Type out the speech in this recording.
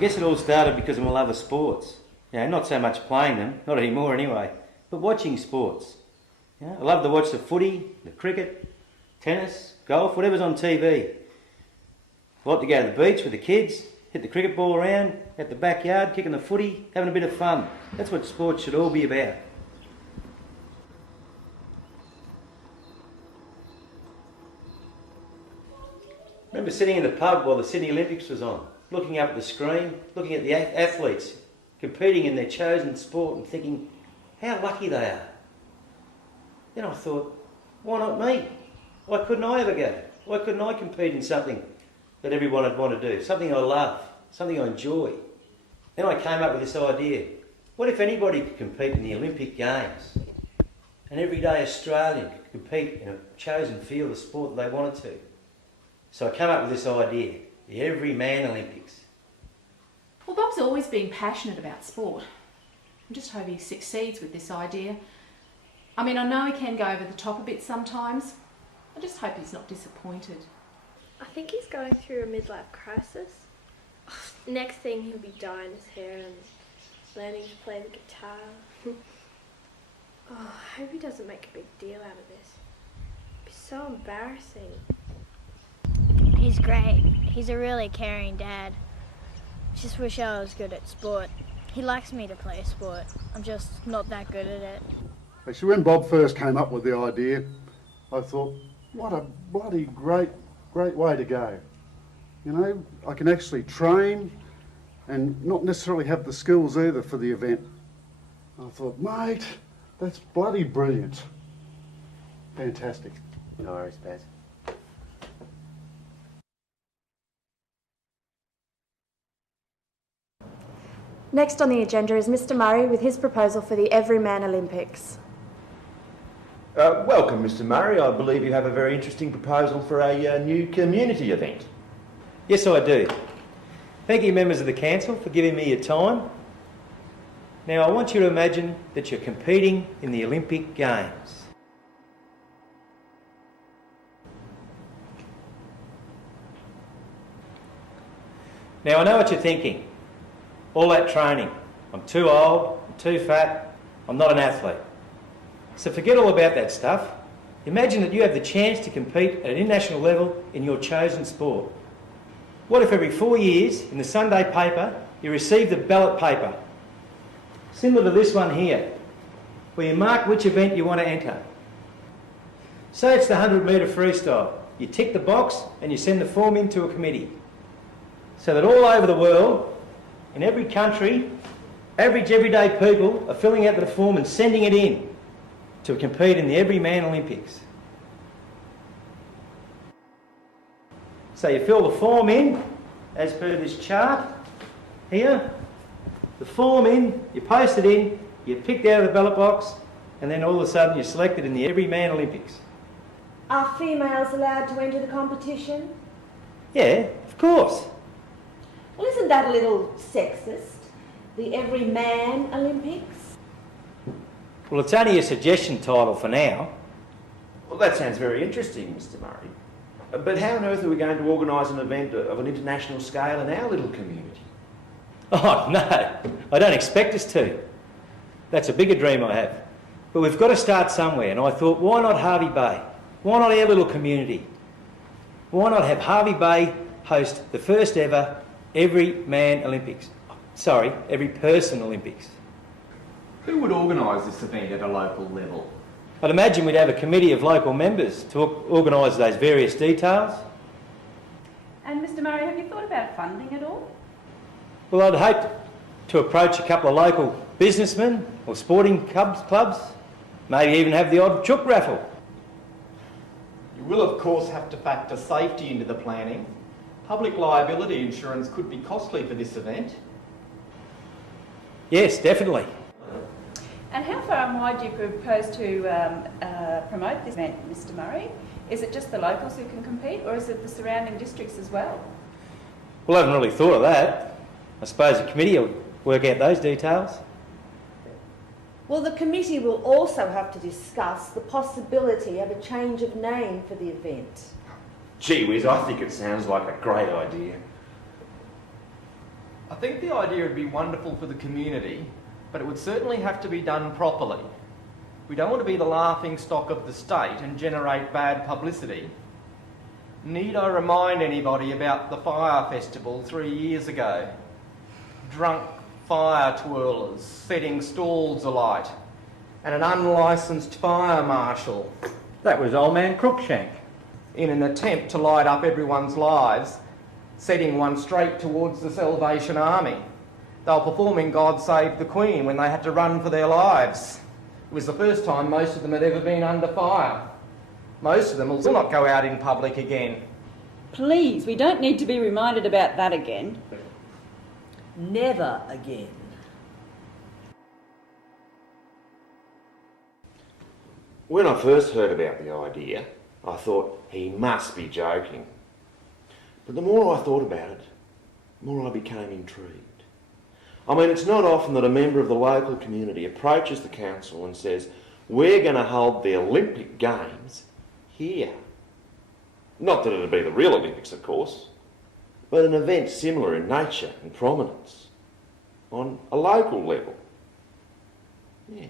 guess it all started because of my love of sports. Not so much playing them, not anymore anyway, but watching sports. I love to watch the footy, the cricket, tennis, golf, whatever's on TV. I like to go to the beach with the kids, hit the cricket ball around, at the backyard, kicking the footy, having a bit of fun. That's what sports should all be about. I remember sitting in the pub while the Sydney Olympics was on, looking up at the screen, looking at the athletes competing in their chosen sport and thinking how lucky they are. Then I thought, why not me? Why couldn't I ever go? Why couldn't I compete in something that everyone would want to do, something I love, something I enjoy? Then I came up with this idea. What if anybody could compete in the Olympic Games? An everyday Australian could compete in a chosen field of sport that they wanted to. So I came up with this idea, the Everyman Olympics. Well, Bob's always been passionate about sport. I just hope he succeeds with this idea. I mean, I know he can go over the top a bit sometimes. I just hope he's not disappointed. I think he's going through a midlife crisis. Next thing, he'll be dyeing his hair and learning to play the guitar. I hope he doesn't make a big deal out of this. It'd be so embarrassing. He's great. He's a really caring dad. Just wish I was good at sport. He likes me to play sport. I'm just not that good at it. Actually, when Bob first came up with the idea, I thought, what a bloody great way to go. I can actually train and not necessarily have the skills either for the event. I thought, mate, that's bloody brilliant. Fantastic. No worries, Baz. Next on the agenda is Mr. Murray with his proposal for the Everyman Olympics. Welcome, Mr. Murray. I believe you have a very interesting proposal for a new community event. Yes, I do. Thank you, members of the council, for giving me your time. Now, I want you to imagine that you're competing in the Olympic Games. Now, I know what you're thinking. All that training. I'm too old, I'm too fat, I'm not an athlete. So forget all about that stuff. Imagine that you have the chance to compete at an international level in your chosen sport. What if every 4 years, in the Sunday paper, you receive the ballot paper, similar to this one here, where you mark which event you want to enter? Say it's the 100-metre freestyle. You tick the box and you send the form in to a committee, so that all over the world, in every country, average everyday people are filling out the form and sending it in to compete in the Everyman Olympics. So you fill the form in, as per this chart here, the form in, you post it in, you're picked out of the ballot box, and then all of a sudden you're selected in the Everyman Olympics. Are females allowed to enter the competition? Yeah, of course. Well, isn't that a little sexist? The Everyman Olympics? Well, it's only a suggestion title for now. Well, that sounds very interesting, Mr. Murray. But how on earth are we going to organise an event of an international scale in our little community? Oh, no, I don't expect us to. That's a bigger dream I have. But we've got to start somewhere, and I thought, why not Hervey Bay? Why not our little community? Why not have Hervey Bay host the first ever Everyman Olympics? Sorry, Every Person Olympics. Who would organise this event at a local level? I'd imagine we'd have a committee of local members to organise those various details. And Mr. Murray, have you thought about funding at all? Well, I'd hope to approach a couple of local businessmen or sporting clubs, maybe even have the odd chook raffle. You will of course have to factor safety into the planning. Public liability insurance could be costly for this event. Yes, definitely. And how far and wide do you propose to promote this event, Mr. Murray? Is it just the locals who can compete, or is it the surrounding districts as well? Well, I haven't really thought of that. I suppose the committee will work out those details. Well, the committee will also have to discuss the possibility of a change of name for the event. Gee whiz, I think it sounds like a great idea. I think the idea would be wonderful for the community, but it would certainly have to be done properly. We don't want to be the laughing stock of the state and generate bad publicity. Need I remind anybody about the fire festival 3 years ago? Drunk fire twirlers setting stalls alight, and an unlicensed fire marshal. That was old man Crookshank. In an attempt to light up everyone's lives, setting one straight towards the Salvation Army. They were performing God Save the Queen when they had to run for their lives. It was the first time most of them had ever been under fire. Most of them will not go out in public again. Please, we don't need to be reminded about that again. Never again. When I first heard about the idea, I thought he must be joking. But the more I thought about it, the more I became intrigued. I mean, it's not often that a member of the local community approaches the council and says, we're going to hold the Olympic Games here. Not that it'd be the real Olympics, of course, but an event similar in nature and prominence on a local level. Yeah.